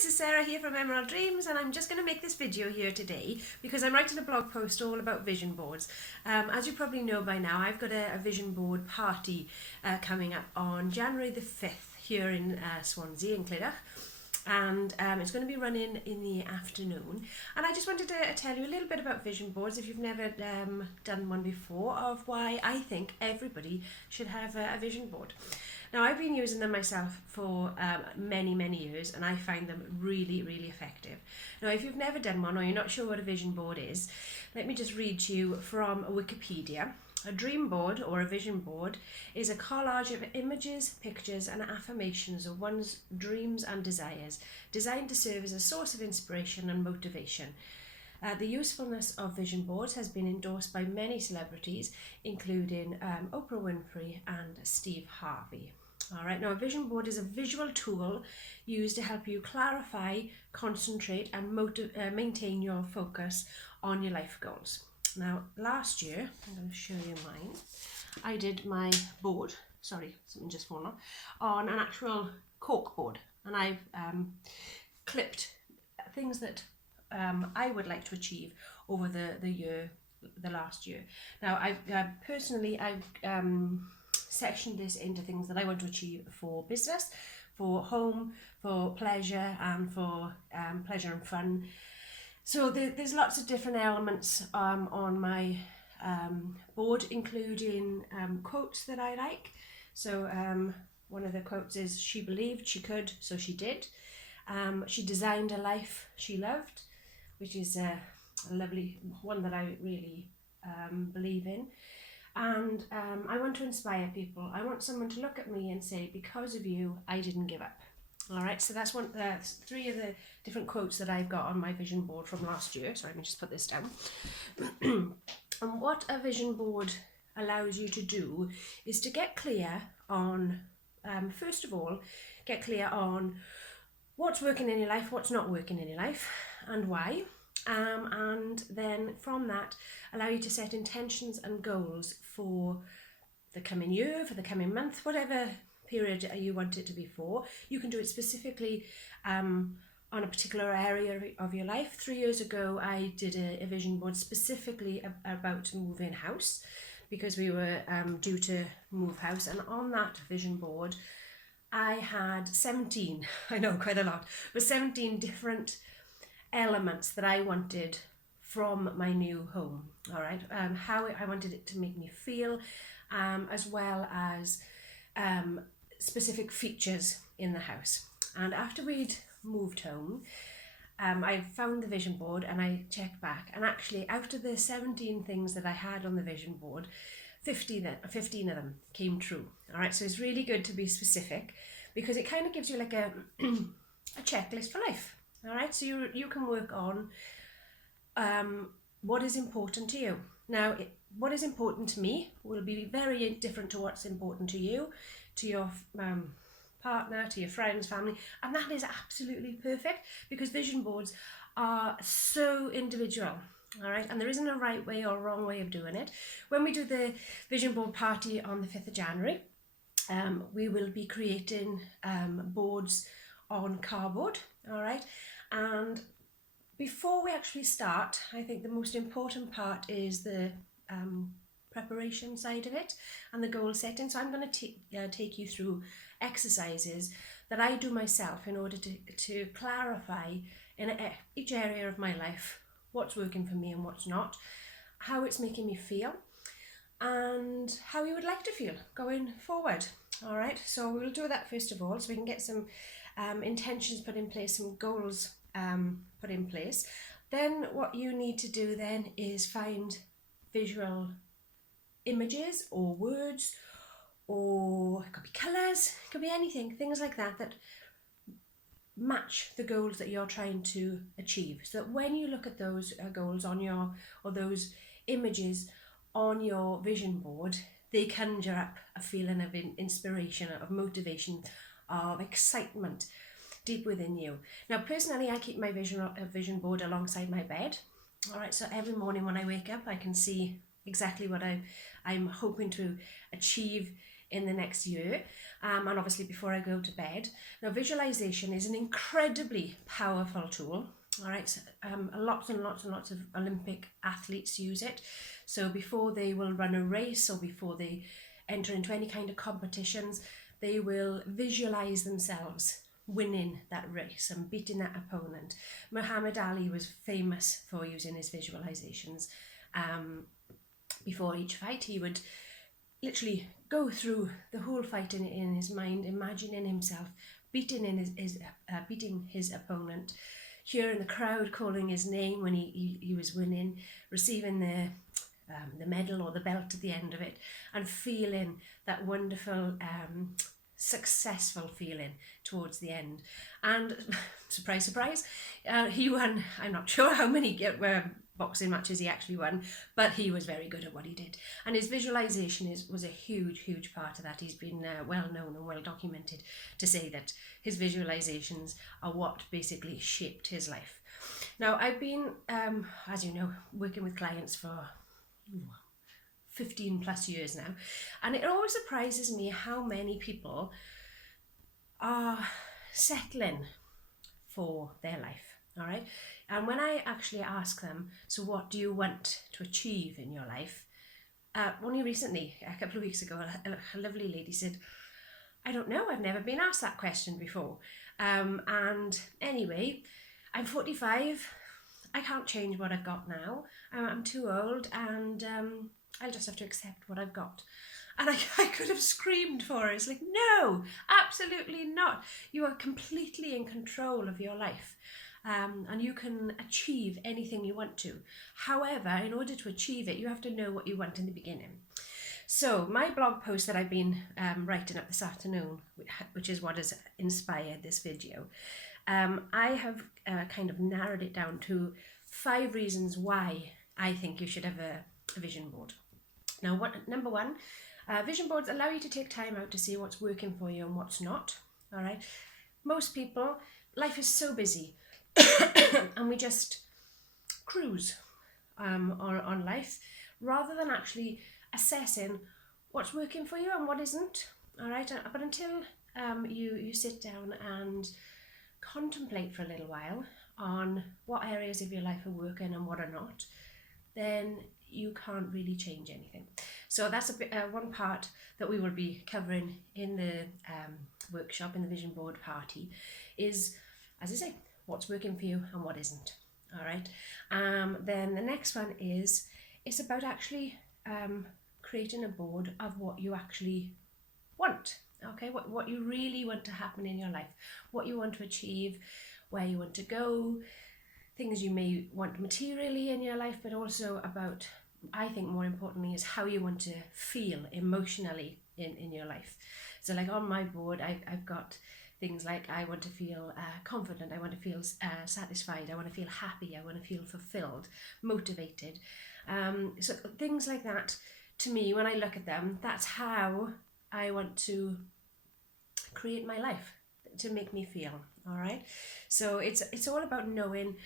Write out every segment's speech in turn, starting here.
this is Sarah here from Emerald Dreams, and I'm just going to make this video here today because I'm writing a blog post all about vision boards. As you probably know by now, I've got a vision board party coming up on January the 5th here in Swansea in Clydach. And it's going to be running in the afternoon, and I just wanted to tell you a little bit about vision boards if you've never done one before, of why I think everybody should have a vision board. Now, I've been using them myself for many years, and I find them really effective. Now, if you've never done one or you're not sure what a vision board is, let me just read to you from Wikipedia. A dream board or a vision board is a collage of images, pictures and affirmations of one's dreams and desires, designed to serve as a source of inspiration and motivation. The usefulness of vision boards has been endorsed by many celebrities, including Oprah Winfrey and Steve Harvey. All right, now a vision board is a visual tool used to help you clarify, concentrate and maintain your focus on your life goals. Now, last year, I'm going to show you mine, I did my board, sorry, something just fallen on an actual cork board, and I've clipped things that I would like to achieve over the last year. Now, I've sectioned this into things that I want to achieve for business, for home, for pleasure, and for pleasure and fun. So there's lots of different elements on my board, including quotes that I like. So one of the quotes is, "She believed she could, so she did." She designed a life she loved, which is a lovely one that I really believe in. And I want to inspire people. I want someone to look at me and say, "Because of you, I didn't give up." All right, so that's three of the different quotes that I've got on my vision board from last year. So let me just put this down. And what a vision board allows you to do is to get clear on, first of all, get clear on what's working in your life, what's not working in your life, and why. And then from that, allow you to set intentions and goals for the coming year, for the coming month, whatever period you want it to be for. You can do it specifically on a particular area of your life. 3 years ago, I did a vision board specifically about moving house, because we were due to move house, and on that vision board I had 17, I know, quite a lot, but 17 different elements that I wanted from my new home. All right, how I wanted it to make me feel, as well as specific features in the house. And after we'd moved home, I found the vision board and I checked back, and actually out of the 17 things that I had on the vision board, 15 of them came true. All right, so it's really good to be specific, because it kind of gives you like a checklist for life. All right, so you can work on what is important to you. Now, what is important to me will be very different to what's important to you, to your partner, to your friends, family, and that is absolutely perfect, because vision boards are so individual. All right, and there isn't a right way or wrong way of doing it. When we do the vision board party on the 5th of January, we will be creating boards on cardboard. All right, and before we actually start, I think the most important part is the preparation side of it and the goal setting. So I'm going to take you through exercises that I do myself in order to clarify in each area of my life what's working for me and what's not, how it's making me feel, and how you would like to feel going forward. All right, so we'll do that first of all, so we can get some intentions put in place, some goals put in place. Then what you need to do then is find visual images or words, or it could be colours, it could be anything, things like that match the goals that you're trying to achieve, so that when you look at those goals on your, or those images on your vision board, they conjure up a feeling of inspiration, of motivation, of excitement deep within you. Now, personally, I keep my vision board alongside my bed. All right, so every morning when I wake up, I can see exactly what I'm hoping to achieve in the next year, and obviously before I go to bed. Now, visualization is an incredibly powerful tool. All right, so, lots and lots and lots of Olympic athletes use it. So before they will run a race or before they enter into any kind of competitions, they will visualize themselves winning that race and beating that opponent. Muhammad Ali was famous for using his visualizations. Before each fight, he would literally go through the whole fight in his mind, imagining himself beating beating his opponent, hearing the crowd calling his name when he was winning, receiving the medal or the belt at the end of it, and feeling that wonderful successful feeling towards the end. And surprise, surprise, he won. I'm not sure how many boxing matches he actually won, but he was very good at what he did. And his visualization was a huge part of that. He's been well known and well documented to say that his visualizations are what basically shaped his life. Now, I've been, as you know, working with clients for 15 plus years now, and it always surprises me how many people are settling for their life. All right, and when I actually ask them, so what do you want to achieve in your life, only recently, a couple of weeks ago, a lovely lady said, I don't know, I've never been asked that question before. And anyway, I'm 45, I can't change what I've got now, I'm too old, and I'll just have to accept what I've got. And I could have screamed for her. It's like, no, absolutely not. You are completely in control of your life. And you can achieve anything you want to. However, in order to achieve it, you have to know what you want in the beginning. So my blog post that I've been writing up this afternoon, which is what has inspired this video, I have kind of narrowed it down to 5 reasons why I think you should have a vision board. Now, number 1, vision boards allow you to take time out to see what's working for you and what's not. All right. Most people, life is so busy and we just cruise on life rather than actually assessing what's working for you and what isn't. All right. But until you sit down and contemplate for a little while on what areas of your life are working and what are not, then you can't really change anything. So that's one part that we will be covering in the workshop, in the vision board party, is, as I say, what's working for you and what isn't. All right. Then the next one is, it's about actually creating a board of what you actually want. Okay, what you really want to happen in your life, what you want to achieve, where you want to go, things you may want materially in your life, but also about, I think more importantly, is how you want to feel emotionally in your life. So like on my board, I've got things like, I want to feel confident, I want to feel satisfied, I want to feel happy, I want to feel fulfilled, motivated. So things like that, to me, when I look at them, that's how I want to create my life, to make me feel. All right. So it's all about knowing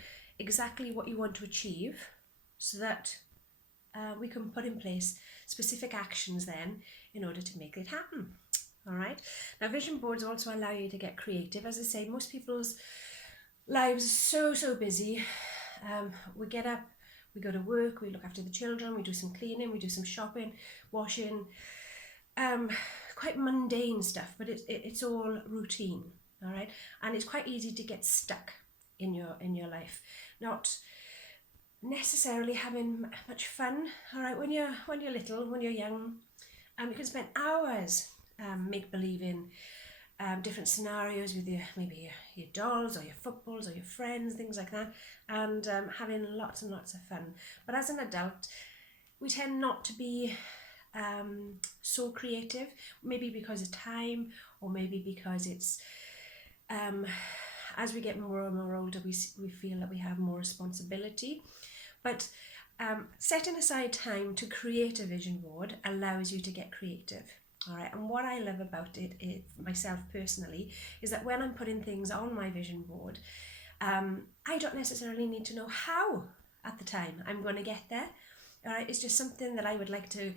exactly what you want to achieve, so that we can put in place specific actions then in order to make it happen. All right. Now, vision boards also allow you to get creative. As I say, most people's lives are so busy. We get up, we go to work, we look after the children, we do some cleaning, we do some shopping, washing, quite mundane stuff, but it's all routine. All right. And it's quite easy to get stuck in your life, not necessarily having much fun. All right. When you're little, when you're young, you can spend hours make believing different scenarios with maybe your dolls or your footballs or your friends, things like that, and having lots and lots of fun. But as an adult, we tend not to be so creative, maybe because of time, or maybe because it's as we get more and more older, we feel that we have more responsibility. But setting aside time to create a vision board allows you to get creative. All right. And what I love about it myself personally, is that when I'm putting things on my vision board, I don't necessarily need to know how at the time I'm going to get there. All right, it's just something that I would like to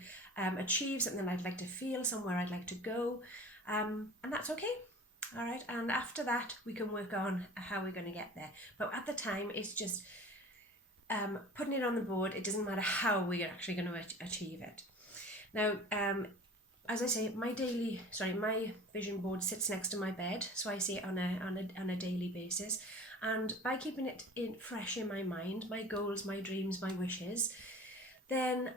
achieve, something I'd like to feel, somewhere I'd like to go, and that's okay. All right, and after that we can work on how we're going to get there. But at the time, it's just putting it on the board. It doesn't matter how we're actually going to achieve it. Now, as I say, my vision board sits next to my bed, so I see it on a daily basis. And by keeping it fresh in my mind, my goals, my dreams, my wishes, then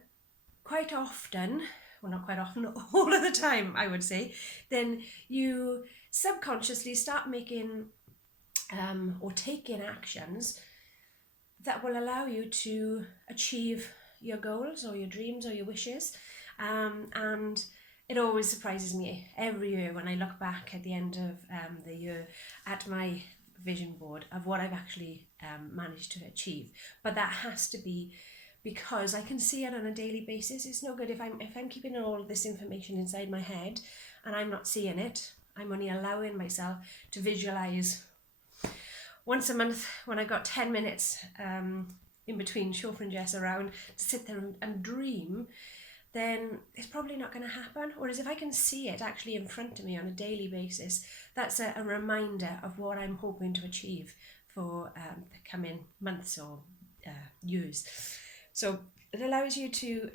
quite often, well, not quite often, all of the time, I would say, then you subconsciously start making or taking actions that will allow you to achieve your goals or your dreams or your wishes. And it always surprises me every year when I look back at the end of the year at my vision board of what I've actually managed to achieve. But that has to be because I can see it on a daily basis. It's no good if I'm keeping all of this information inside my head and I'm not seeing it. I'm only allowing myself to visualize once a month when I've got 10 minutes in between chauffeuring Jess around to sit there and dream, then it's probably not going to happen. Whereas if I can see it actually in front of me on a daily basis, that's a reminder of what I'm hoping to achieve for the coming months or years. So it allows you to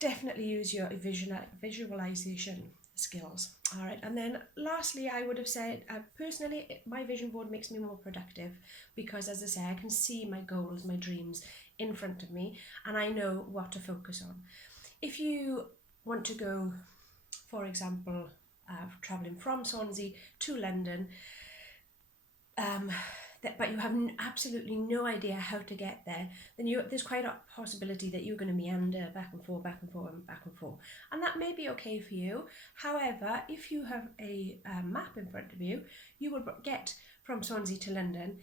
definitely use your visualization skills. All right, and then lastly, I would have said personally, my vision board makes me more productive because, as I say, I can see my goals, my dreams in front of me, and I know what to focus on. If you want to go, for example, traveling from Swansea to London, but you have absolutely no idea how to get there, then there's quite a possibility that you're going to meander back and forth, back and forth, and back and forth. And that may be okay for you. However, if you have a map in front of you, you will get from Swansea to London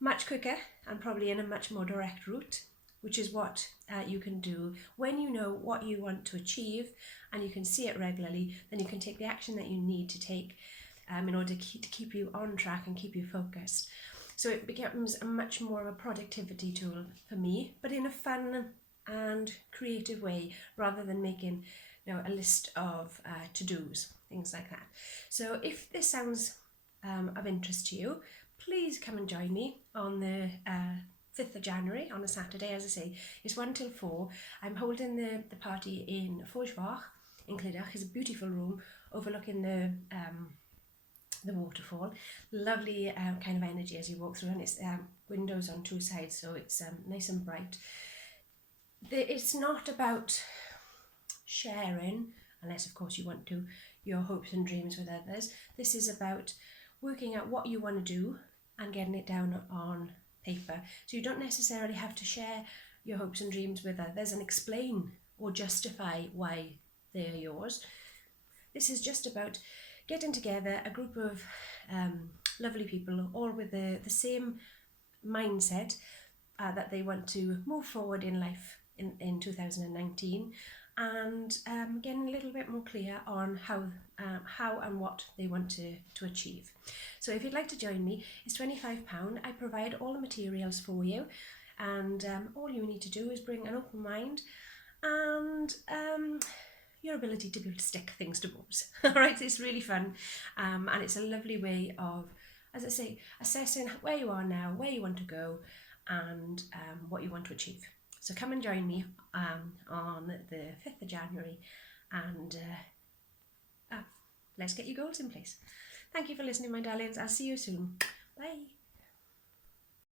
much quicker and probably in a much more direct route, which is what you can do when you know what you want to achieve and you can see it regularly. Then you can take the action that you need to take in order to keep you on track and keep you focused. So it becomes a much more of a productivity tool for me, but in a fun and creative way, rather than making a list of to-dos, things like that. So if this sounds of interest to you, please come and join me on the 5th of January on a Saturday. As I say, it's 1 till 4. I'm holding the party in Forgebach in Clydach. It's a beautiful room overlooking the waterfall. Lovely kind of energy as you walk through, and it's windows on 2 sides, so it's nice and bright. It's not about sharing, unless of course you want to, your hopes and dreams with others. This is about working out what you want to do and getting it down on paper. So you don't necessarily have to share your hopes and dreams with others and explain or justify why they are yours. This is just about getting together a group of lovely people, all with the same mindset that they want to move forward in life in 2019, and getting a little bit more clear on how and what they want to achieve. So if you'd like to join me, it's £25. I provide all the materials for you, and all you need to do is bring an open mind and your ability to be able to stick things to boards. All right, it's really fun, and it's a lovely way of, as I say, assessing where you are now, where you want to go, and what you want to achieve. So come and join me on the 5th of January, and let's get your goals in place. Thank you for listening, my darlings. I'll see you soon. Bye.